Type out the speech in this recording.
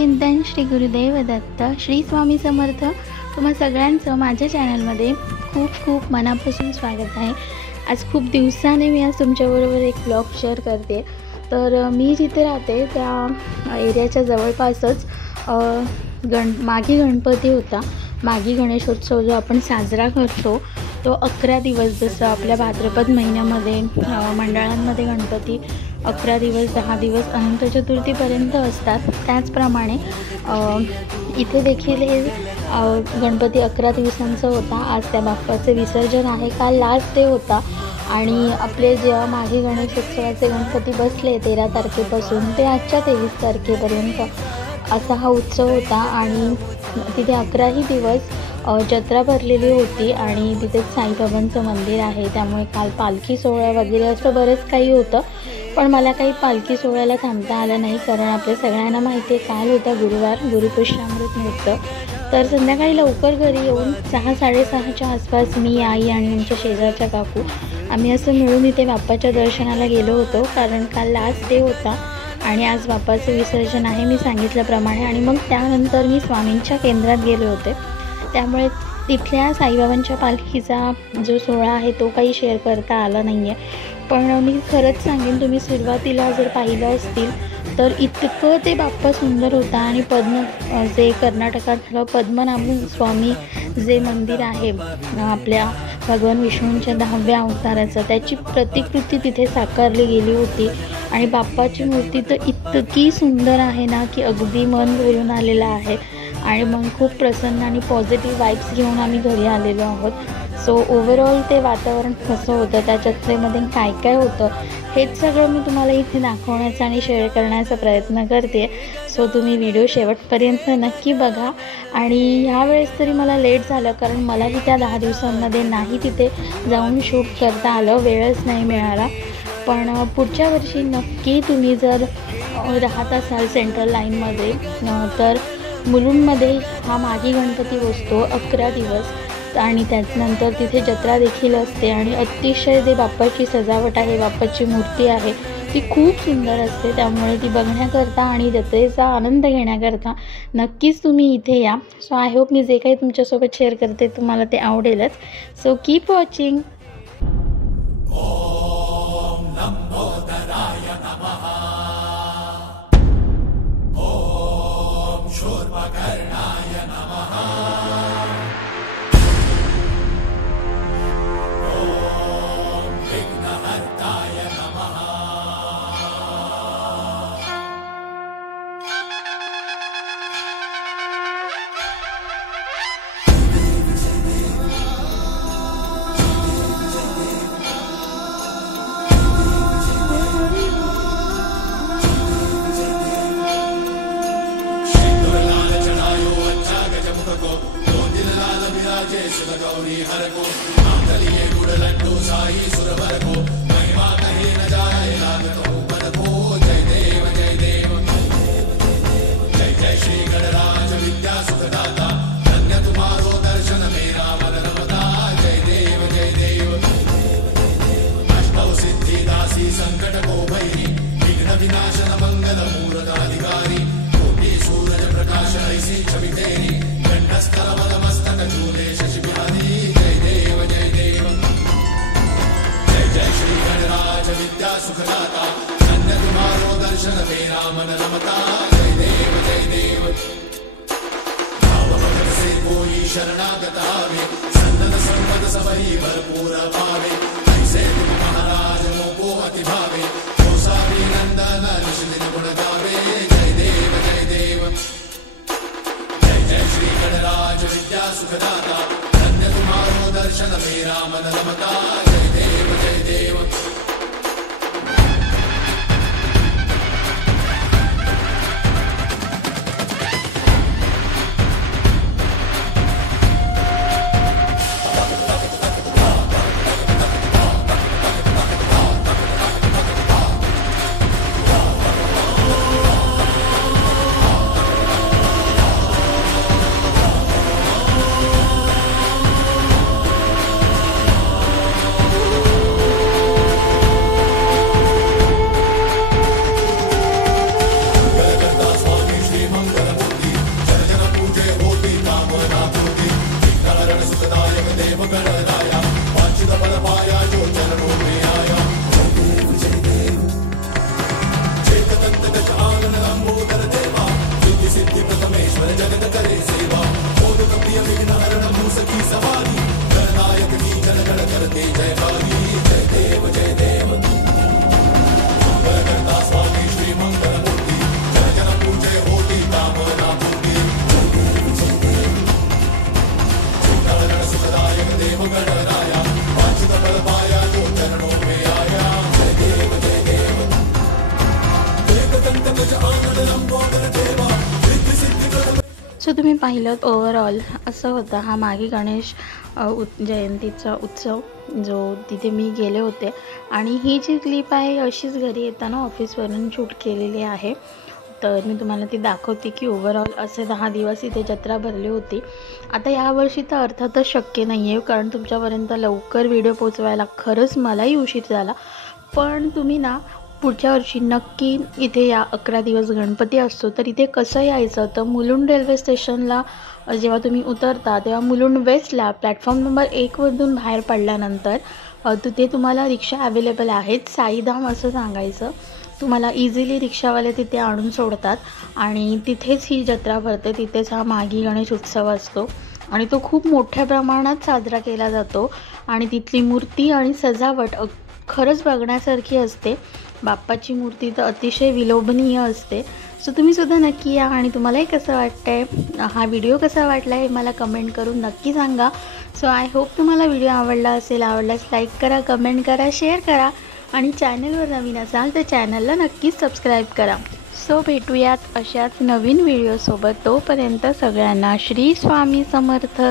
चिंतन श्री गुरुदेव दत्त श्री स्वामी समर्थ। तुम्हा सगळ्यांचं माझ्या चॅनलमध्ये खूप खूप मनापासून स्वागत आहे। आज खूप दिवसाने मी आज तुमच्याबरोबर एक ब्लॉग शेअर करते। तर मी जिथे राहते त्या एरियाच्या जवळपासच माघी गणपती होता। माघी गणेशोत्सव जो आपण साजरा करतो तो 11 दिवस, जसं आपल्या भाद्रपद महिन्यामध्ये मंडळांमध्ये गणपती 11 दिवस 10 दिवस अनंत चतुर्थीपर्यंत असतात, त्याचप्रमाणे इथे देखील हे गणपती 11 दिवसांचा होता। आज त्या बाप्पाचे विसर्जन आहे। काल लास्ट डे होता आणि आपले जेव्हा माघी गणेशोत्सवाचे गणपती बसले 13 तारखेपासून ते आजच्या 23 तारखेपर्यंत असा हा उत्सव होता। आणि तिथे 11ही दिवस जत्रा भरलेली होती आणि तिथेच साईबाबांचं मंदिर आहे, त्यामुळे काल पालखी सोहळा वगैरे असं बरंच काही होतं। पण मला काही पालखी सोहळ्याला थांबता आलं नाही, कारण आपल्या सगळ्यांना माहिती आहे काल होता गुरुवार, गुरुपुष्यामृत मुहूर्त। तर संध्याकाळी लवकर घरी येऊन 6-6:30च्या आसपास मी, आई आणि आमच्या शेजारच्या काकू आम्ही असं मिळून इथे बाप्पाच्या दर्शनाला गेलो होतो, कारण काल लास्ट डे होता आणि आज बाप्पाचं विसर्जन आहे मी सांगितल्याप्रमाणे। आणि मग त्यानंतर मी स्वामींच्या केंद्रात गेले होते, त्यामुळे तिथल्या साईबाबांच्या पालखीचा जो सोहळा आहे तो काही शेअर करता आला नाही आहे। पण मी खरंच सांगेन, तुम्ही सुरुवातीला जर पाहिलं असतील तर इतकं ते बाप्पा सुंदर होता। आणि जे कर्नाटकात पद्मनाभ स्वामी जे मंदिर आहे आपल्या भगवान विष्णूंच्या 10व्या अवताराचं, त्याची प्रतिकृती तिथे साकारली गेली होती। आणि बाप्पाची मूर्ती तर इतकी सुंदर आहे ना की अगदी मन भरून आलेलं आहे। आणि मग खूप प्रसन्न आणि पॉझिटिव्ह वाईब्स घेऊन आम्ही घरी आलेलो आहोत। सो ओव्हरऑल ते वातावरण कसं होतं, त्या जत्रेमध्ये काय काय होतं, हेच सगळं मी तुम्हाला इथे दाखवण्याचा आणि शेअर करण्याचा प्रयत्न करते। सो तुम्ही व्हिडिओ शेवटपर्यंत नक्की बघा। आणि ह्यावेळेस तरी मला लेट झालं, कारण मलाही त्या 10 दिवसांमध्ये नाही तिथे जाऊन शूट करता आलं, वेळच नाही मिळाला। पण पुढच्या वर्षी नक्की तुम्ही जर राहत असाल सेंट्रल लाईनमध्ये तर मुलुंडमध्ये हा माघी गणपती बसतो 11 दिवस आणि त्यानंतर तिथे जत्रा देखील असते। आणि अतिशय जे बाप्पाची सजावट आहे, बाप्पाची मूर्ती आहे ती खूप सुंदर असते, त्यामुळे ती बघण्याकरता आणि जत्रेचा आनंद घेण्याकरता नक्कीच तुम्ही इथे या। सो आय होप मी जे काही तुमच्यासोबत शेअर करते तुम्हाला ते आवडेलच। So keep watching. सुखदाता धन्य तुम्हारो दर्शन मेरा मन रमता। जय देव जय देव। भाव भगत से कोई शरणागत आवे, सन्नत संपद सबही भरपूर पावे। ऐसे तुम महाराज मोको अति भावे, गोसावी नंदन निश दिन गुण गावे। जय देव जय देव। जय जय श्री गणराज विद्या सुखदाता, धन्य तुम्हारो दर्शन मेरा मन रमता। जय देव जय देव। तुम्ही पाहिलं ओव्हरऑल असं होतं हा मागे गणेश जयंतीचा उत्सव जो तिथे मी गेले होते। आणि ही जी क्लिप आहे अशीच घरी येताना ऑफिसवरून शूट केलेली आहे। तर मी तुम्हाला ती दाखवते की ओव्हरऑल असे 10 दिवस इथे जत्रा भरली होती। आता यावर्षी तर अर्थातच शक्य नाही आहे, कारण तुमच्यापर्यंत लवकर व्हिडिओ पोचवायला खरंच मलाही उशीर झाला। पण तुम्ही ना पुढच्या वर्षी नक्की इथे या 11 दिवस गणपती असतो तर इथे कसं यायचं, तर मुलुंड रेल्वे स्टेशनला जेव्हा तुम्ही उतरता तेव्हा मुलुंड वेस्टला प्लॅटफॉर्म नंबर 1वरून बाहेर पडल्यानंतर तिथे तुम्हाला रिक्षा अवेलेबल आहेत, साईधाम असं सांगायचं। तुम्हाला इझिली रिक्षावाले तिथे आणून सोडतात आणि तिथेच ही जत्रा भरते, तिथेच हा मागी गणेश उत्सव असतो आणि तो खूप मोठ्या प्रमाणात साजरा केला जातो। आणि तिथली मूर्ती आणि सजावट खरंच बघण्यासारखी असते। बाप्पाची मूर्ती तर अतिशय विलोभनीय असते। सो तुम्ही सुद्धा नक्की या आणि तुम्हालाही कसं वाटतंय, हा व्हिडिओ कसा वाटला हे मला कमेंट करून नक्की सांगा। सो आय होप तुम्हाला व्हिडिओ आवडला असेल, आवडल्यास लाईक करा, कमेंट करा, शेअर करा आणि चॅनलवर नवीन असाल तर चॅनलला नक्कीच सबस्क्राईब करा। सो भेटूयात अशाच नवीन व्हिडिओसोबत, तोपर्यंत सगळ्यांना श्री स्वामी समर्थ।